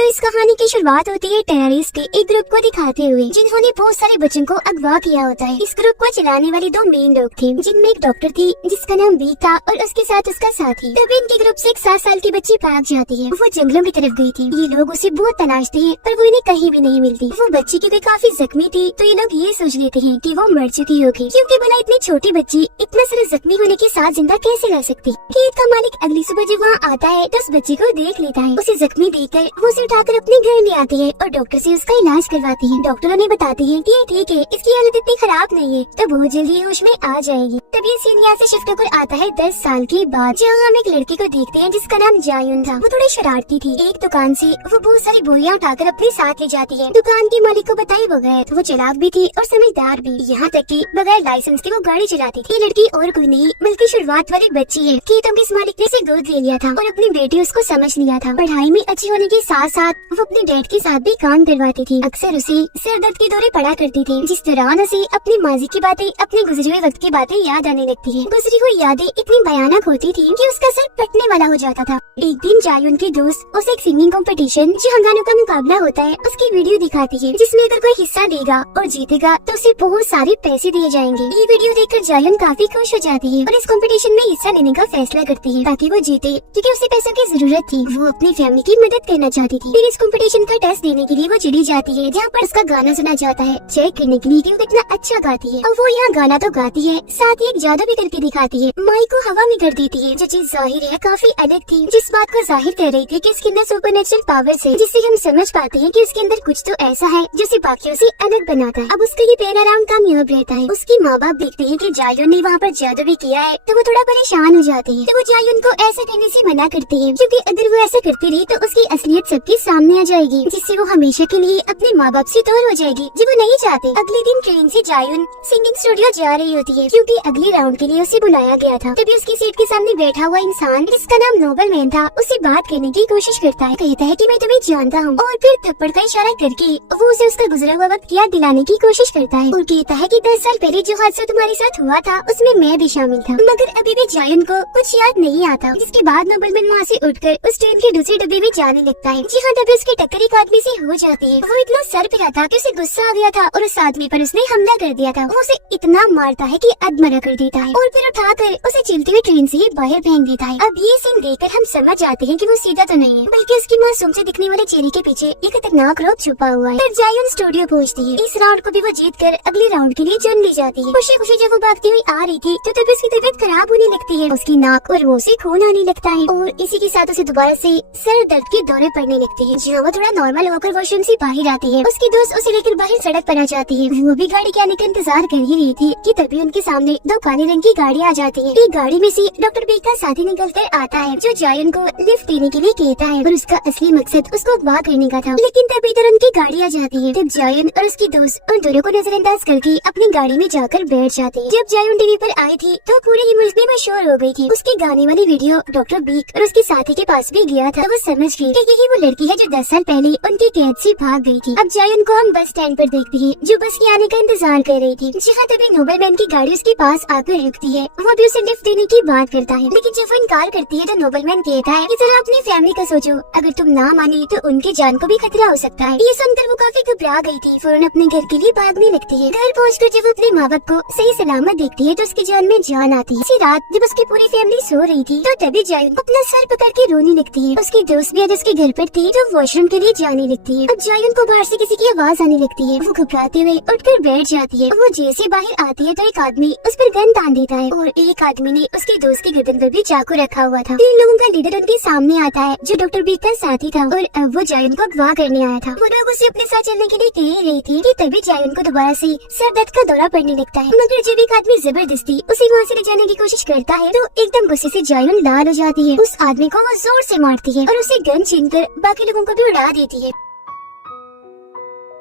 तो इस कहानी की शुरुआत होती है टेररिस्ट के एक ग्रुप को दिखाते हुए, जिन्होंने बहुत सारे बच्चों को अगवा किया होता है। इस ग्रुप को चलाने वाले दो मेन लोग थे, जिनमें एक डॉक्टर थी जिसका नाम बी था और उसके साथ उसका साथी। तभी इनके ग्रुप से एक 7 साल की बच्ची भाग जाती है। वो जंगलों की तरफ गई थी। ये लोग उसे बहुत तलाशते हैं पर वो इन्हें कहीं भी नहीं मिलती। वो बच्ची क्योंकि काफी जख्मी थी तो ये लोग ये सोच लेते हैं कि वो मर चुकी होगी, क्योंकि भला इतनी छोटी बच्ची इतना सारा जख्मी होने के साथ जिंदा कैसे रह सकती। खेत का मालिक अगली सुबह जब वहाँ आता है तो उस बच्ची को देख लेता है। उसे जख्मी देखकर वो उसे उठाकर अपने घर ले आती है और डॉक्टर से उसका इलाज करवाती है। डॉक्टरों ने बताती है कि ये ठीक है, इसकी हालत इतनी खराब नहीं है, तो बहुत जल्दी होश में आ जाएगी। तभी सीन यहाँ से शिफ्ट होकर आता है 10 साल के बाद, जहाँ हम एक लड़के को देखते हैं जिसका नाम जायुन था। वो थोड़ी शरारती थी। एक दुकान से वो बहुत सारी बोरियां उठाकर अपने साथ ले जाती है। दुकान के मालिक को बताए बगैर। वो चालाक भी थी और समझदार भी, यहाँ तक कि बगैर लाइसेंस के वो गाड़ी चलाती थी। ये लड़की और कोई नहीं बल्कि शुरुआत वाली बच्ची है। खेतों के इस मालिक ने इसे गोद ले लिया था और अपनी बेटी उसको समझ लिया था। पढ़ाई में अच्छी होने के साथ साथ वो अपने डैड के साथ भी काम करवाती थी। अक्सर उसे सिर दर्द के दौरे पड़ा करती थी, जिस दौरान उसे अपनी माजी की बातें, अपने गुजरे हुए वक्त की बातें याद आने लगती है। गुजरी हुई यादें इतनी भयानक होती थी कि उसका सर फटने वाला हो जाता था। एक दिन जायुन की दोस्त उसे एक सिंगिंग कंपटीशन जहाँ गानों का मुकाबला होता है उसकी वीडियो दिखाती है, जिसमें अगर कोई हिस्सा देगा और जीतेगा तो उसे बहुत सारे पैसे दिए जाएंगे। ये वीडियो देखकर जायुन काफी खुश हो जाती है और इस कंपटीशन में हिस्सा लेने का फैसला करती है ताकि वो जीते, क्योंकि उसे पैसों की जरूरत थी। वो अपनी फैमिली की मदद करना चाहती थी। फिर इस कंपटीशन का टेस्ट देने के लिए वो चली जाती है, जहाँ पर उसका गाना सुना जाता है, चेक करने के लिए कि वो कितना अच्छा गाती है। और वो यहाँ गाना तो गाती है, साथ ही एक जादू भी करके दिखाती है। माइक को हवा में कर देती है। जो चीज जाहिर है काफी अलग थी, जिस बात को जाहिर कर रही थी कि इसके अंदर सुपरनेचुरल पावर्स है, जिससे हम समझ पाते हैं कि उसके अंदर कुछ तो ऐसा है जो उसे बाकियों से अलग बनाता है। अब उसका ये पहला राउंड कामयाब रहता है। उसके माँ बाप देखते हैं कि जायुन ने वहाँ पर जादू भी किया है, तो वो थोड़ा परेशान हो जाते हैं। तो वो जायुन को ऐसा करने से मना करती है, क्योंकि अगर वो ऐसा करती रही तो उसकी असलियत सबके सामने आ जाएगी, जिससे वो हमेशा के लिए अपने माँ बाप से दूर हो जाएगी, जो वो नहीं चाहते। अगले दिन ट्रेन से जायुन सिंगिंग स्टूडियो जा रही होती है, क्योंकि अगले राउंड के लिए उसे बुलाया गया था। तभी उसकी सीट के सामने बैठा हुआ इंसान, जिसका नाम नोबल मैन था, उससे बात करने की कोशिश करता है। कहता है कि मैं तुम्हें जानता हूँ, और फिर थप्पड़ का इशारा करके वो उसे उसका गुजरा हुआ वक्त याद दिलाने की कोशिश करता है और कहता है कि 10 साल पहले जो हादसा तुम्हारे साथ हुआ था उसमें मैं भी शामिल था। मगर अभी भी जायुन को कुछ याद नहीं आता। जिसके बाद नोबल मैन वहाँ से उठकर उस ट्रेन के दूसरे डब्बे में जाने लगता है। जी हाँ, तभी उसकी टक्कर एक आदमी से हो जाती है। वो इतना सर फिरा था कि उसे गुस्सा आ गया था और उस आदमी पर उसने हमला कर दिया था। वो उसे इतना मारता है कि अधमरा कर देता है और फिर उठाकर उसे चलती हुई ट्रेन से बाहर फेंक देता है। अब ये सीन देखकर हम समझ जाते हैं कि वो सीधा तो नहीं है, बल्कि उसकी मासूम से दिखने वाले चेहरे के पीछे एक खतरनाक रोग छुपा हुआ है। फिर जायुन स्टूडियो पहुँचती है। इस राउंड को भी वो जीत कर अगले राउंड के लिए चुन ली जाती है। खुशी खुशी जब वो भागती हुई आ रही थी तो तभी उसकी तबीयत खराब होने लगती है। उसकी नाक और मुंह से खून आने लगता है और इसी के साथ उसे दोबारा से सर दर्द के दौरे पड़ने लगते हैं। जहाँ वो थोड़ा नॉर्मल होकर वॉशरूम से बाहर आती है, उसकी दोस्त उसे लेकर बाहर सड़क पर आ जाती है। वो भी गाड़ी के आने का इंतजार कर ही रही थी कि तभी उनके सामने 2 काले रंग की गाड़ी आ जाती है। एक गाड़ी में से डॉक्टर बी का साथी निकल कर आता है, जो जायुन को लिफ्ट देने के लिए कहता है और उसका असली मकसद उसको अगवा करने का था। लेकिन तभी इधर उनकी गाड़ी आ जाती है। तब जायुन और उसकी दोस्त उन दोनों को नजरअंदाज करके अपनी गाड़ी में जाकर बैठ जाते हैं। जब जायुन टीवी पर आई थी तो पूरे ही मुल्क में मशहूर हो गई थी। उसके गाने वाली वीडियो डॉक्टर बीक और उसके साथी के पास भी गया था। तो वो समझ गई कि यही वो लड़की है जो 10 साल पहले उनकी कैद से भाग गई थी। अब जायुन को हम बस स्टैंड पर देखते हैं, जो बस के आने का इंतजार कर रही थी। जहाँ तभी नोबल मैन की गाड़ी उसके पास आकर रुकती है। वो भी उसे लिफ्ट देने की बात करता है, लेकिन जब वो इनकार करती है तो नोबल मैन कहता है कि जरा अपनी फैमिली का सोचो, अगर तुम ना मानी तो उनकी जान को भी खतरा हो सकता है। ये सुनकर वो काफी घबरा गई थी। फौरन अपने घर के लिए भागने लगती है। घर पहुँचकर जब वो अपने माँ बाप को सही सलामत देखती है तो उसकी जान में जान आती है। इसी रात जब उसकी पूरी फैमिली सो रही थी तो तभी जायुन अपना सर पकड़ के रोने लगती है। उसकी दोस्त भी आज उसके घर पर थी, जो वॉशरूम के लिए जाने लगती है। अब जायुन को बाहर से किसी की आवाज आने लगती है। वो घबराते हुए उठकर बैठ जाती है। वो जैसे बाहर आती है तो एक आदमी उस पर गन तान देता है और एक आदमी ने उसके दोस्त की गर्दन पर भी चाकू रखा हुआ था। 3 लोगों का लीडर उनके सामने आता है, जो डॉक्टर बी का साथी था, और अब वो जायुन को अगवा करने आया था। वो लोग उसे अपने साथ चलने के लिए कह रही थी कि तभी जायुन को दोबारा से सर दर्द का दौरा पड़ने लगता है। मगर जब एक आदमी जबरदस्ती उसे वहाँ से ले जाने की कोशिश करता है तो एकदम गुस्से से जायुन लाल हो जाती है। उस आदमी को वो जोर से मारती है और उसे गन छीनकर बाकी लोगों को भी उड़ा देती है।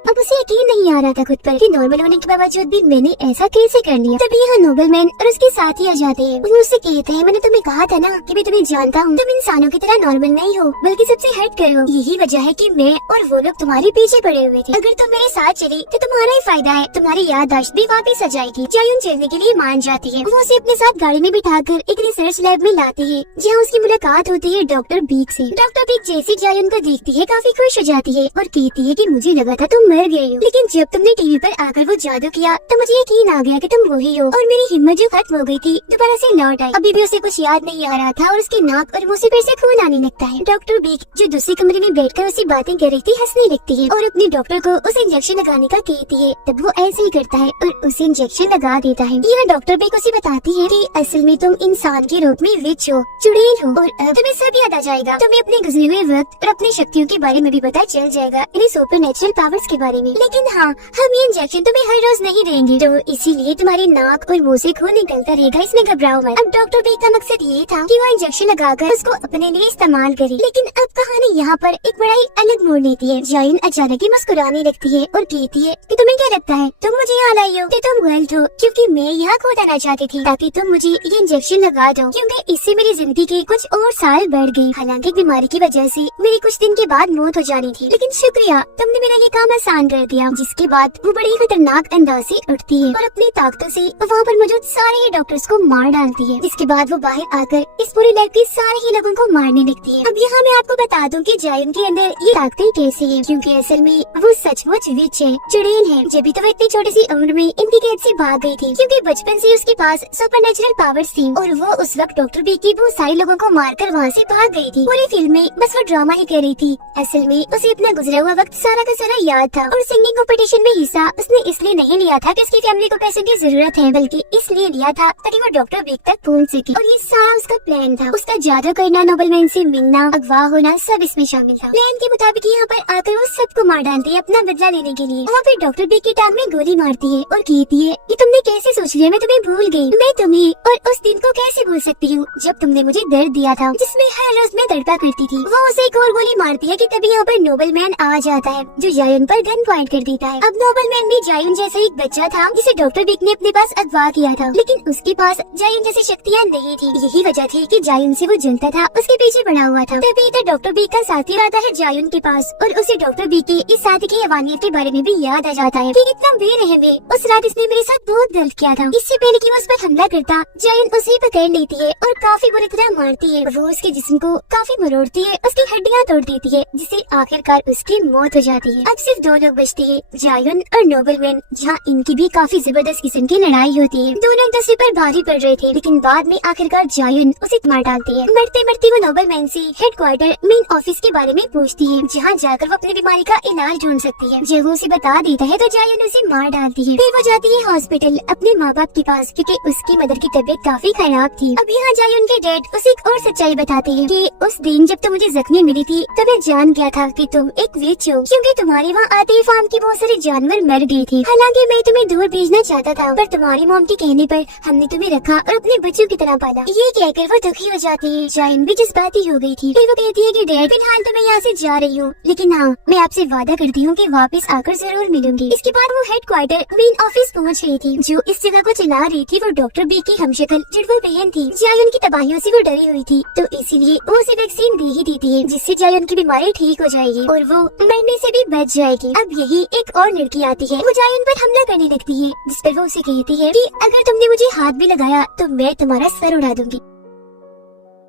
अब उसे यकीन नहीं आ रहा था खुद पर कि नॉर्मल होने के बावजूद भी मैंने ऐसा कैसे कर लिया। तभी यहाँ नोबलमैन और उसके साथी आ जाते हैं। वो मुझसे कहते हैं, मैंने तुम्हें कहा था ना कि मैं तुम्हें जानता हूँ, तुम इंसानों की तरह नॉर्मल नहीं हो बल्कि सबसे हट कर हो। यही वजह है कि मैं और वो लोग तुम्हारे पीछे पड़े हुए थे। अगर तुम मेरे साथ चली तो तुम्हारा ही फायदा है, तुम्हारी याददाश्त भी वापस आ जाएगी। जायुन चलने के लिए मान जाती है। वो उसे अपने साथ गाड़ी में बिठाकर एक रिसर्च लैब में लाती है, जहाँ उसकी मुलाकात होती है डॉक्टर बीक से। डॉक्टर बीक जैसी जायुन को देखती है काफी खुश हो जाती है और कहती है कि मुझे लगा था तुम मर गए हो, लेकिन जब तुमने टीवी पर आकर वो जादू किया तो मुझे यकीन आ गया कि तुम वही हो और मेरी हिम्मत जो खत्म हो गई थी दोबारा से लौट आई। अभी भी उसे कुछ याद नहीं आ रहा था और उसकी नाक और मुंह से फिर से खून आने लगता है। डॉक्टर बीक जो दूसरे कमरे में बैठकर उससे बातें कर रही थी हंसने लगती है और अपने डॉक्टर को उसे इंजेक्शन लगाने का कहती है। तब वो ऐसे ही करता है और उसे इंजेक्शन लगा देता है। यह डॉक्टर बीक उसे बताती है कि असल में तुम इंसान के रूप में विच हो, चुड़ैल हो और अब तुम्हें सब याद आ जाएगा। तुम्हें अपने गुजरे हुए वक्त और अपनी शक्तियों के बारे में भी पता चल जाएगा, यानी सुपरनैचुरल पावर्स के बारे में। लेकिन हाँ, हम ये इंजेक्शन तुम्हें हर रोज नहीं देंगे, तो इसीलिए तुम्हारे नाक और मुंह से खून निकलता रहेगा, इसमें घबराओ मत। अब डॉक्टर बीक का मकसद ये था कि वो इंजेक्शन लगाकर उसको अपने लिए इस्तेमाल करे। लेकिन अब कहानी यहाँ पर एक बड़ा ही अलग मोड़ लेती है। जायुन अचानक ही मुस्कुराने लगती है और कहती है कि तुम्हें क्या लगता है तुम मुझे यहाँ लाई हो? कि तुम गलत हो, क्योंकि मैं यहाँ खुद आना चाहती थी ताकि तुम मुझे ये इंजेक्शन लगा दो, क्योंकि इससे मेरी जिंदगी के कुछ और साल बढ़ गए। हालांकि बीमारी की वजह से मेरी कुछ दिन के बाद मौत हो जानी थी, लेकिन शुक्रिया, तुमने मेरा ये काम आसान कर दिया। जिसके बाद वो बड़ी खतरनाक अंदाज से उठती है और अपनी ताकतों से वहाँ पर मौजूद सारे ही डॉक्टर्स को मार डालती है। जिसके बाद वो बाहर आकर इस पूरी लैब के सारे ही लोगों को मारने लगती है। अब यहाँ मैं आपको बता दूं कि जायुन के अंदर ये ताकतें कैसे हैं, क्योंकि असल में वो सचमुच विच है, चुड़ैल है। जब भी तो वो इतनी छोटी सी उम्र में इनकी कैद से भाग गई थी, क्योंकि बचपन से उसके पास सुपरनैचुरल पावर्स थी और वो उस वक्त डॉक्टर बी की वो सारे लोगों को मारकर वहाँ से भाग गई थी। पूरी फिल्म में बस वो ड्रामा ही कर रही थी। असल में उसे अपना गुजरा हुआ वक्त सारा का सारा याद था और सिंगिंग कंपटीशन में हिस्सा उसने इसलिए नहीं लिया था कि उसकी फैमिली को पैसों की जरूरत है, बल्कि इसलिए लिया था ताकि वो डॉक्टर बीक तक पहुँच सके। और ये सारा उसका प्लान था। उसका जादू करना, नोबलमैन से मिलना, अगवा होना, सब इसमें शामिल था। प्लान के मुताबिक यहाँ पर आकर वो सबको मार डालती है अपना बदला लेने के लिए। वहाँ फिर डॉक्टर बीक की टांग में गोली मारती है और कहती है कि तुमने कैसे सोच लिया मैं तुम्हें भूल गई। मैं तुम्हें और उस दिन को कैसे भूल सकती हूँ जब तुमने मुझे दर्द दिया था, जिसमें हर रोज मैं तड़पा करती थी। वो उसे एक और गोली मारती है कि तभी यहाँ पर नोबलमैन आ जाता है जो जायुन पर गन पॉइंट कर देता है। अब नोबलमैन भी जायुन जैसा एक बच्चा था जिसे डॉक्टर बीक ने अपने पास अगवा किया था, लेकिन उसके पास जायुन जैसी शक्तियाँ नहीं थी। यही वजह थी कि जायुन से वो जलता था, उसके पीछे पड़ा हुआ था। तभी तो डॉक्टर बीक का साथी आता है जायुन के पास और उसे डॉक्टर बीक के इस साथी की अवानियत के बारे में भी याद आ जाता है कि कितना बेरहम है। उस रात इसने मेरे साथ बहुत गलत किया था। इससे पहले कि वो उस पर हमला करता, जायुन उसे पकड़ लेती है और काफी बुरी तरह मारती है। वो उसके जिस्म को काफी मरोड़ती है, उसकी हड्डियाँ तोड़ देती है, जिससे आखिरकार उसकी मौत हो जाती है। अब सिर्फ दो लोग बचते हैं, जायुन और नोबलमैन, जहाँ इनकी भी काफी जबरदस्त किस्म की लड़ाई होती है। दोनों एक दूसरे पर भारी पड़ रहे थे, लेकिन बाद में आखिरकार जायुन उसे मार डालती है। मरते मरते वो नोबलमैन से हेडक्वार्टर मेन ऑफिस के बारे में पूछती है, जहाँ जाकर वो अपनी बीमारी का इलाज ढूंढ सकती है। जब वो उसे बता देता है तो जायुन उसे मार डालती है। फिर वो जाती है हॉस्पिटल अपने माँ बाप के पास, क्योंकि उसकी मदर की तबीयत काफी खराब थी। अब यहाँ जायुन के डैड उसे एक और सच्चाई बताते हैं कि उस दिन जब तुम मुझे जख्मी मिली थी तब मैं जान गया था कि तुम एक विच हो, क्योंकि तुम्हारे वहाँ आते ही फार्म के बहुत सारे जानवर मर गए थे। हालांकि मैं तुम्हें दूर भेजना चाहता था, पर तुम्हारी मॉम के कहने पर हमने तुम्हें रखा और अपने बच्चों की तरह पाला। ये कहकर वो दुखी हो जाती है। जायुन भी जज्बाती हो गई थी। फिर वो कहती है कि डैड, फिलहाल तो मैं यहाँ से जा रही हूँ, लेकिन हाँ, मैं आपसे वादा करती हूँ कि वापस आकर जरूर मिलूंगी। इसके बाद वो हेडक्वार्टर मेन ऑफिस पहुँच रही थी। जो इस जगह को चला रही थी वो डॉक्टर बी की हमशक्ल जुड़वा बहन थी। जायुन की तबाहियों से वो डरी हुई थी, तो इसीलिए वो उसे वैक्सीन दे ही देती है, जिससे जायुन की बीमारी ठीक हो जाएगी और वो मरने से भी बच जाएगी। अब यही एक और लड़की आती है, वो जायुन पर हमला करने लगती है, जिस पर वो उसे कहती है कि अगर तुमने मुझे हाथ भी लगाया तो मैं तुम्हारा सर उड़ा दूंगी।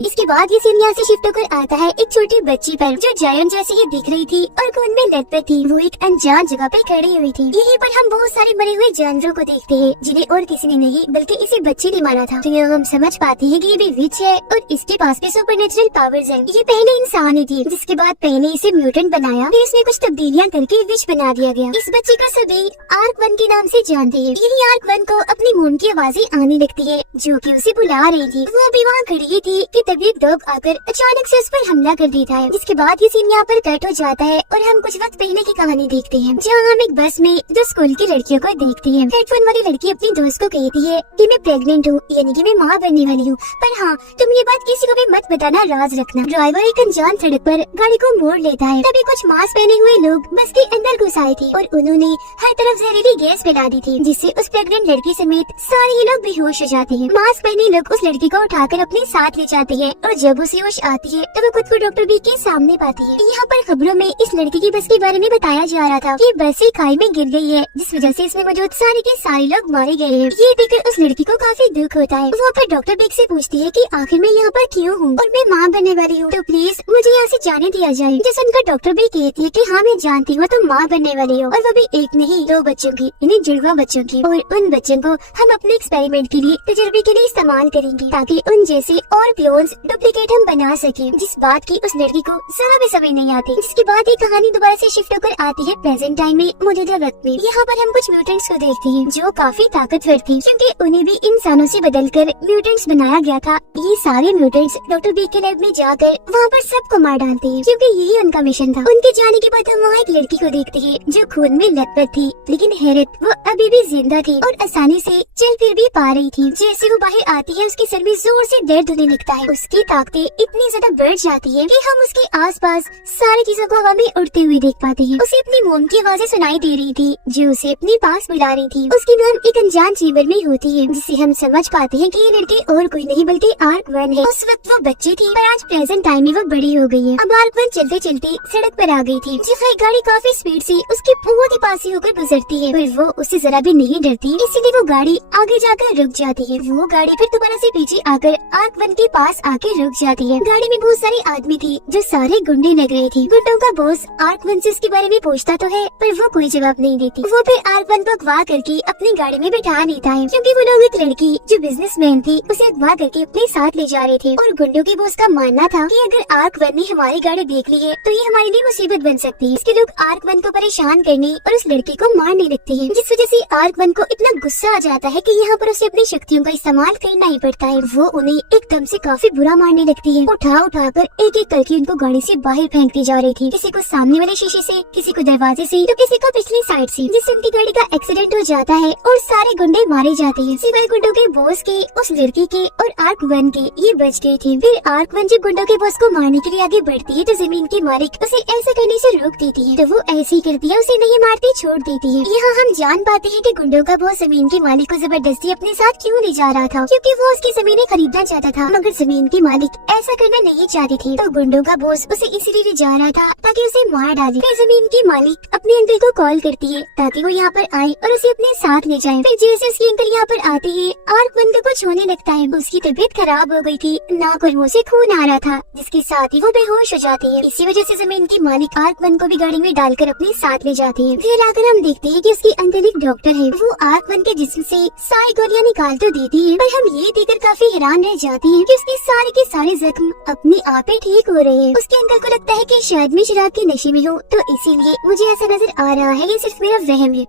इसके बाद ये सीन यहाँ से शिफ्ट होकर आता है एक छोटी बच्ची पर, जो जायुन जैसी ही दिख रही थी और खून में लथपथ थी। वो एक अनजान जगह पे खड़ी हुई थी। यहीं पर हम बहुत सारे मरे हुए जानवरों को देखते हैं, जिन्हें और किसी ने नहीं बल्कि इसी बच्ची ने मारा था। तो ये हम समझ पाते हैं कि ये भी विच है और इसके पास भी सुपरनेचुरल पावर्स हैं। ये पहले इंसान ही थी, जिसके बाद पहले इसे म्यूटेंट बनाया, फिर इसमें कुछ तब्दीलियाँ करके विच बना दिया गया। इस बच्ची का सभी आर्क 1 के नाम से जानते हैं। यही आर्क 1 को अपनी मोम की आवाजें आने लगती है, जो कि उसे बुला रही थी। वो अभी वहाँ खड़ी ही थी कि तभी एक डॉग आकर अचानक से उस पर हमला कर देता है, जिसके बाद ये सीन यहाँ पर कट हो जाता है और हम कुछ वक्त पहले की कहानी देखते हैं, जहाँ हम एक बस में दो स्कूल की लड़कियों को देखते हैं। हेडफोन वाली लड़की अपनी दोस्त को कहती है कि मैं प्रेग्नेंट हूँ, यानी कि मैं माँ बनने वाली हूँ, पर हाँ तुम ये बात किसी को भी मत बताना, राज रखना। ड्राइवर एक अनजान सड़क पर गाड़ी को मोड़ लेता है। तभी कुछ मास्क पहने हुए लोग बस के अंदर घुस आए थे और उन्होंने हर तरफ जहरीली गैस फैला दी थी, जिससे उस प्रेग्नेंट लड़की समेत सारे ही लोग बेहोश हो जाते हैं। मास्क पहने लोग उस लड़की को उठाकर अपने साथ ले जाते हैं और जब उसे होश आती है तो वो खुद को डॉक्टर बी के सामने पाती है। यहाँ पर खबरों में इस लड़की की बस के बारे में बताया जा रहा था कि बस एक खाई में गिर गई है, जिस वजह से इसमें मौजूद सारे के सारे लोग मारे गए हैं। ये देखकर उस लड़की को काफी दुख होता है। वो फिर डॉक्टर बी से पूछती है कि आखिर मैं यहाँ पर क्यों हूँ और मैं माँ बनने वाली हूँ, तो प्लीज मुझे यहाँ से जाने दिया जाए। जिस उनका डॉक्टर बी कहती है कि हाँ मैं जानती हूँ तुम माँ बनने वाली हो, और वो भी एक नहीं दो बच्चों की, यानी जुड़वा बच्चों की, और उन बच्चों को हम अपने एक्सपेरिमेंट के लिए, तजुर्बे के लिए इस्तेमाल करेंगे ताकि उन जैसे और क्लोन्स डुप्लीकेट हम बना सके। जिस बात की उस लड़की को जरा भी समझ नहीं आती। जिसके बाद ये कहानी दोबारा से शिफ्ट होकर आती है प्रेजेंट टाइम में, मौजूदा वक्त में। यहाँ पर हम कुछ म्यूटेंट्स को देखते हैं जो काफी ताकतवर थी, क्योंकि उन्हें भी इंसानों से बदलकर म्यूटेंट्स बनाया गया था। ये सारे म्यूटेंट्स डॉक्टर बी के लैब में जाकर वहाँ पर सबको मार डालते हैं, क्योंकि यही उनका मिशन था। उनके जाने के बाद हम वहाँ एक लड़की को देखते हैं जो खून में लथपथ थी, लेकिन हैरत वो अभी भी जिंदा थी और आसानी से चल फिर भी पा रही थी। जैसे वो बाहर आती है उसके सर में जोर से दर्द होने लगता है। उसकी ताकतें इतनी ज्यादा बढ़ जाती है कि हम उसके आसपास सारी चीजों को हवा में उड़ते हुए देख पाते हैं। उसे अपनी मोम की आवाजें सुनाई दे रही थी जो उसे अपने पास बुला रही थी। उसकी मोम एक अनजान चेंबर में होती है, जिससे हम समझ पाते हैं कि ये लड़की और कोई नहीं बल्कि आर्क-1 है। उस वक्त वो बच्ची थी, पर आज प्रेजेंट टाइम में वो बड़ी हो गई है। अब आर्क-1 चलते चलते सड़क पर आ गई थी, जिसकी गाड़ी काफी स्पीड से उसके बहुत ही पास ही होकर गुजरती है, पर वो उससे जरा भी नहीं डरती, इसीलिए वो गाड़ी आगे जाकर रुक जाती है। वो गाड़ी फिर दोबारा से पीछे आकर आर्क-1 के पास आके रुक जाती है। गाड़ी में बहुत सारे आदमी थे जो सारे गुंडे लग रहे थे। गुंडों का बॉस आर्क-1 से इसके बारे में पूछता तो है, पर वो कोई जवाब नहीं देती। वो फिर आर्क-1 को अगवा करके अपनी गाड़ी में बिठा लेता है, क्योंकि वो लोग एक लड़की जो बिजनेसमैन थी उसे अगवा करके अपने साथ ले जा रहे थे। और गुंडों के बॉस का मानना था कि अगर आर्क-1 ने हमारी गाड़ी देख ली है तो ये हमारे लिए मुसीबत बन सकती है। इसके लोग आर्क-1 को परेशान करने और उस लड़की को मारने लगते हैं, जिस वजह से आर्क-1 को इतना गुस्सा आ जाता है कि यहाँ पर उसे अपनी शक्तियों का इस्तेमाल करना ही पड़ता है। वो उन्हें एकदम से काफी बुरा मारने लगती है। उठा कर एक एक करके उनको गाड़ी से बाहर फेंकती जा रही थी, किसी को सामने वाले शीशे से, किसी को दरवाजे से, तो किसी को पिछली साइड से, जिससे उनकी गाड़ी का एक्सीडेंट हो जाता है और सारे गुंडे मारे जाते हैं, सिवाय गुंडों के बॉस के, उस लड़की के और आर्क-1 के। ये बच गए थे। फिर आर्क-1 जब गुंडों के बॉस को मारने के लिए आगे बढ़ती है तो जमीन के मालिक उसे ऐसा करने से रोक देती है, तो वो ऐसे ही करती है, उसे नहीं मारती, छोड़ देती है। यहाँ हम जान पाते हैं कि गुंडों का बॉस जमीन के मालिक को जबरदस्ती अपने साथ क्यों ले जा रहा था, क्योंकि वो उसकी जमीनें खरीदना चाहता था, मगर जमीन के मालिक ऐसा करना नहीं चाहते थे। तो गुंडों का बॉस उसे इसीलिए ले जा रहा था ताकि उसे मार डाले। फिर जमीन की मालिक अपने अंकल को कॉल करती है ताकि वो यहाँ पर आए और उसे अपने साथ ले जाए। फिर जैसे उसकी अंकल यहाँ पर आते हैं, आर्क-1 को कुछ होने लगता है। उसकी तबीयत खराब हो गई थी, नाक और मुंह से खून आ रहा था, जिसके साथ ही वो बेहोश हो जाती है। इसी वजह से जमीन की मालिक आर्क-1 को भी गाड़ी में डालकर अपने साथ ले जाती है। फिर आकर हम देखते हैं कि उसके अंदर एक डॉक्टर है। वो आर्क-1 के जिस्म से सारी गोलियां निकाल तो देती है, पर हम ये देखकर काफी हैरान रह जाते हैं कि उसके सारे के सारे जख्म अपने आप ही ठीक हो रहे हैं। उसके अंकल को लगता है कि शायद मैं शराब के नशे में हूँ, तो इसीलिए मुझे ऐसा नजर आ रहा है, ये सिर्फ मेरा वहम है।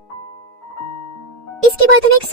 इसके बाद हम एक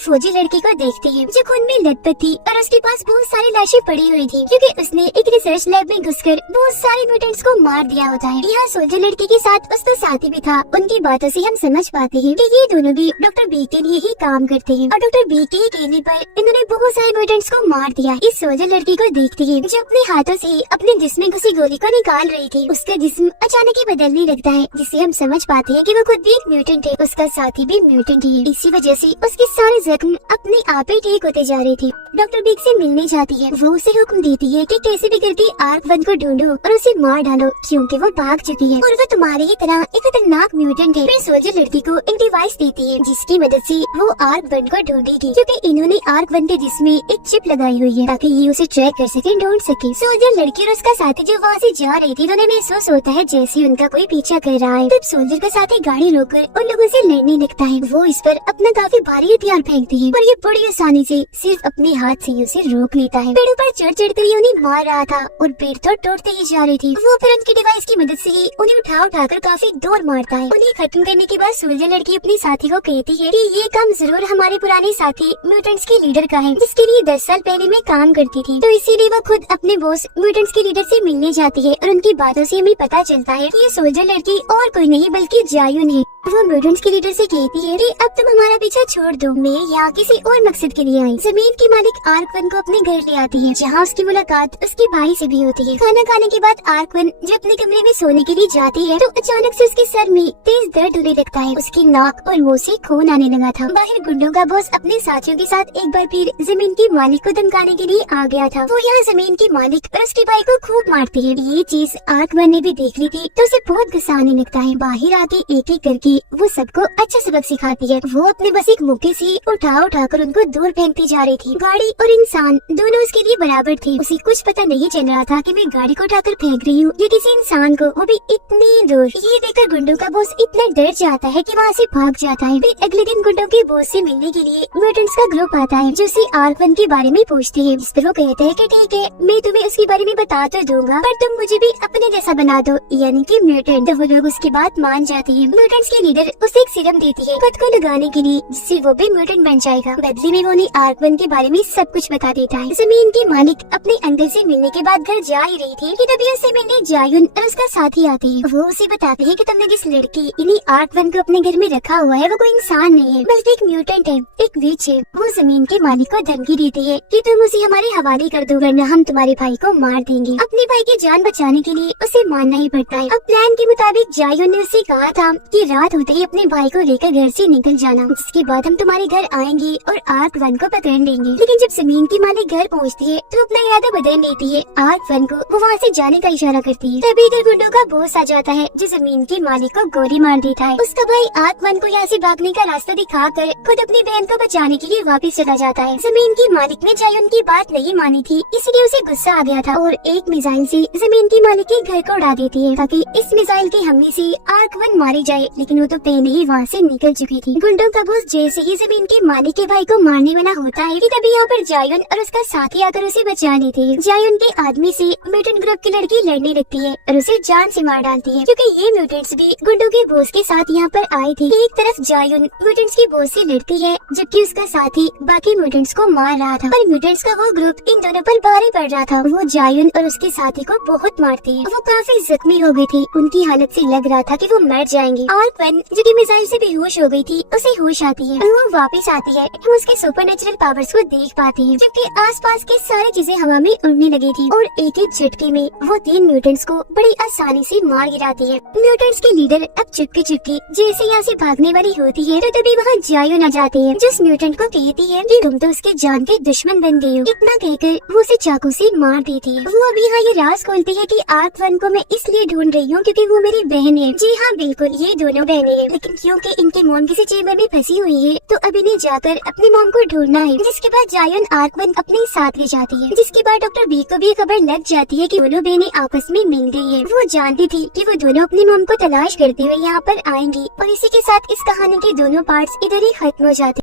फौजी लड़की को देखते हैं जो खून में लथपथ थी और उसके पास बहुत सारी लाशें पड़ी हुई थी, क्योंकि उसने एक रिसर्च लैब में घुसकर बहुत सारे म्यूटेंट्स को मार दिया होता है। यहाँ सोल्जर लड़की के साथ उसका साथी भी था। उनकी बातों से हम समझ पाते हैं कि ये दोनों भी डॉक्टर बी के लिए ही काम करते हैं और डॉक्टर बी के कहने पर इन्होंने बहुत सारे म्यूटेंट्स को मार दिया। इस सोल्जर लड़की को देखते हैं जो अपने हाथों से अपने जिस्म में घुसी गोली को निकाल रही थी। उसका जिस्म अचानक ही बदलने लगता है, जिससे हम समझ पाते हैं कि वो खुद भी एक म्यूटेंट है, उसका साथी भी म्यूटेंट ही है। इसी वजह से उसके सारे जख्म अपने आप ही ठीक होते जा रहे थे। डॉक्टर बिग से मिलने जाती है। वो उसे हुक्म देती है कि कैसे भी करके आर्क-1 को ढूंढो और उसे मार डालो, क्योंकि वो भाग चुकी है और वो तुम्हारी ही तरह एक खतरनाक म्यूटेंट है। फिर सोल्जर लड़की को एक डिवाइस देती है जिसकी मदद से वो आर्क-1 को ढूंढेगी, क्योंकि इन्होंने आर्क-1 के जिस्म में एक चिप लगाई हुई है ताकि ये उसे ट्रैक कर सके, ढूंढ सके। सोल्जर लड़की और उसका साथी जो वहाँ से जा रही थी, उन्हें महसूस होता है जैसे उनका कोई पीछा कर रहा है। तब सोल्जर का साथी गाड़ी रोककर उन लोगों से लड़ने लगता है। वो इस पर अपना काफी भारी हथियार फेंकती है, पर ये बड़ी आसानी से सिर्फ अपने हाथ से उसे रोक लेता है। पेड़ों पर चढ़ चढ़कर ये उन्हें मार रहा था और पेड़ तो टूटते ही जा रही थी। वो फिर उनकी डिवाइस की मदद से ही उन्हें उठाकर काफी दूर मारता है। उन्हें खत्म करने के बाद सोल्जर लड़की अपने साथी को कहती है कि ये काम जरूर हमारे पुराने साथी म्यूटेंट्स के लीडर का है, जिसके लिए 10 साल पहले मैं काम करती थी। तो इसीलिए वो खुद अपने बॉस म्यूटेंट्स के लीडर से मिलने जाती है और उनकी बातों से हमें पता चलता है कि ये सोल्जर लड़की और कोई नहीं बल्कि जायुन है। वो म्यूटेंट्स के लीडर से कहती है कि अब तुम हमारा पीछा छोड़ दो, मैं यहाँ किसी और मकसद के लिए आई। जमीन की मालिक आर्कवन को अपने घर ले आती है, जहाँ उसकी मुलाकात उसके भाई से भी होती है। खाना खाने के बाद आर्कवन जब अपने कमरे में सोने के लिए जाती है तो अचानक से उसके सर में तेज दर्द होने लगता है। उसकी नाक और मुंह से खून आने लगा था। बाहर गुंडों का बॉस अपने साथियों के साथ एक बार फिर जमीन की मालिक को धमकाने के लिए आ गया था। वो यहाँ जमीन की मालिक और उसके भाई को खूब मारती है। ये चीज आर्कवन ने भी देख ली थी तो उसे बहुत गुस्सा आने लगता है। बाहर आके एक एक करके वो सबको अच्छा सबक सिखाती है। वो अपने बस एक मुक्के से उठाकर उनको दूर फेंकती जा रही थी। गाड़ी और इंसान दोनों उसके लिए बराबर थे। उसे कुछ पता नहीं चल रहा था कि मैं गाड़ी को उठाकर फेंक रही हूँ या किसी इंसान को, वो भी इतनी दूर। ये देखकर गुंडों का बॉस इतना डर जाता है कि वहाँ से भाग जाता है। फिर अगले दिन गुंडों के बॉस से मिलने के लिए म्यूटेंट्स का ग्रुप आता है, जो उसे आर्कवन के बारे में पूछते हैं। जिस पर वो कहते हैं कि ठीक है, मैं तुम्हें उसके बारे में बता तो दूंगा, पर तुम मुझे भी अपने जैसा बना दो, यानी कि म्यूटेंट। तो वो लोग उसकी बात मान जाते हैं। म्यूटेंट्स के लीडर उसे एक सीरम देती है खुद को लगाने के लिए, जिससे वो भी म्यूटेंट बन जाएगा। बदले में वो उन्हें आर्कवन के बारे में सब कुछ बता देता है। जमीन की मालिक अपने अंकल से मिलने के बाद घर जा ही रही थी कि तभी उससे मिलने जायुन और उसका साथी आते हैं। वो उसे बताते हैं कि तुमने जिस लड़की यानी आर्कवन को अपने घर में रखा हुआ है वो कोई इंसान नहीं है बल्कि एक म्यूटेंट है, एक विच है। वो जमीन के मालिक को धमकी देती है कि तुम उसे हमारे हवाले कर दो वरना हम तुम्हारे भाई को मार देंगे। अपने भाई की जान बचाने के लिए उसे मानना ही पड़ता है। अब प्लान के मुताबिक जायुन ने उससे कहा था कि रात होते ही अपने भाई को लेकर घर से निकल जाना, जिसके बाद हम तुम्हारे घर आएंगे और आर्कवन को पकड़ लेंगे। लेकिन जब जमीन की मालिक घर पहुंचती है तो अपना इरादा बदल लेती है। आर्कवन को वो वहाँ से जाने का इशारा करती है। तभी इधर गुंडों का बॉस आ जाता है, जो जमीन की मालिक को गोली मार देता है। उसका भाई आर्कवन को यहाँ से भागने का रास्ता दिखाकर खुद अपनी बहन को बचाने के लिए वापस चला जाता है। जमीन की मालिक ने जायुन की बात नहीं मानी थी, इसलिए उसे गुस्सा आ गया था और एक मिसाइल से जमीन की मालिक के घर को उड़ा देती है ताकि इस मिसाइल के हमले से आर्कवन मारी जाए। लेकिन वो तो पहले ही वहाँ से निकल चुकी थी। गुंडों का बॉस जैसे ही जमीन के मालिक के भाई को मारने वाला होता है कि तभी यहाँ पर जायुन और उसका साथी आकर उसे बचा लेते हैं। जायुन के आदमी से म्यूटेंट ग्रुप की लड़की लड़ने लगती है और उसे जान से मार डालती है, क्योंकि ये म्यूटेंट्स भी गुंडों के बॉस के साथ यहाँ पर आए थे। एक तरफ जायुन म्यूटेंट्स के बॉस से लड़ती है, जबकि उसका साथी बाकी म्यूटेंट्स को मार रहा था। पर म्यूटेंट्स का वो ग्रुप इन दोनों पर भारी पड़ रहा था। वो जायुन और उसके साथी को बहुत मारते हैं। वो काफी जख्मी हो गई थी, उनकी हालत से लग रहा था कि वो मर जाएंगे। आर्कवन जो कि मिसाइल से बेहोश हो गई थी, उसे होश आती है। वो वापस आती है। हम उसके सुपरनेचुरल पावर्स को देख पाते हैं, जबकि आसपास की सारी चीजें हवा में उड़ने लगी थी और एक एक झटके में वो 3 म्यूटेंट्स को बड़ी आसानी से मार गिराती है। म्यूटेंट्स के लीडर अब चुपके चुपके जैसे यहाँ से भागने वाली होती है तो तभी वहाँ जायुन आ जाती है, जिस म्यूटेंट को कहती है कि तुम तो उसके जान के दुश्मन बन गई हो। इतना कहकर वो उसे चाकू से मार देती है। वो अभी यहाँ ये राज खोलती है कि आर्कवन को मैं इसलिए ढूंढ रही हूँ क्योंकि वो मेरी बहन है। जी हाँ बिल्कुल, ये दोनों बहनें हैं, लेकिन क्योंकि इनकी मॉम किसी चेम्बर में फंसी हुई है तो अब इन्हें जाकर अपनी मॉम को ढूंढना है। जिसके बाद जायुन आर्कवन अपने साथ ले जाती है, जिसके बाद डॉक्टर बी को भी खबर लग जाती है कि दोनों बहनें आपस में मिल गई है। वो जानती थी कि वो दोनों अपनी मॉम को तलाश करते हुए यहाँ पर आएंगी और इसी के साथ इस कहानी के दोनों पार्ट्स इधर ही खत्म हो जाते।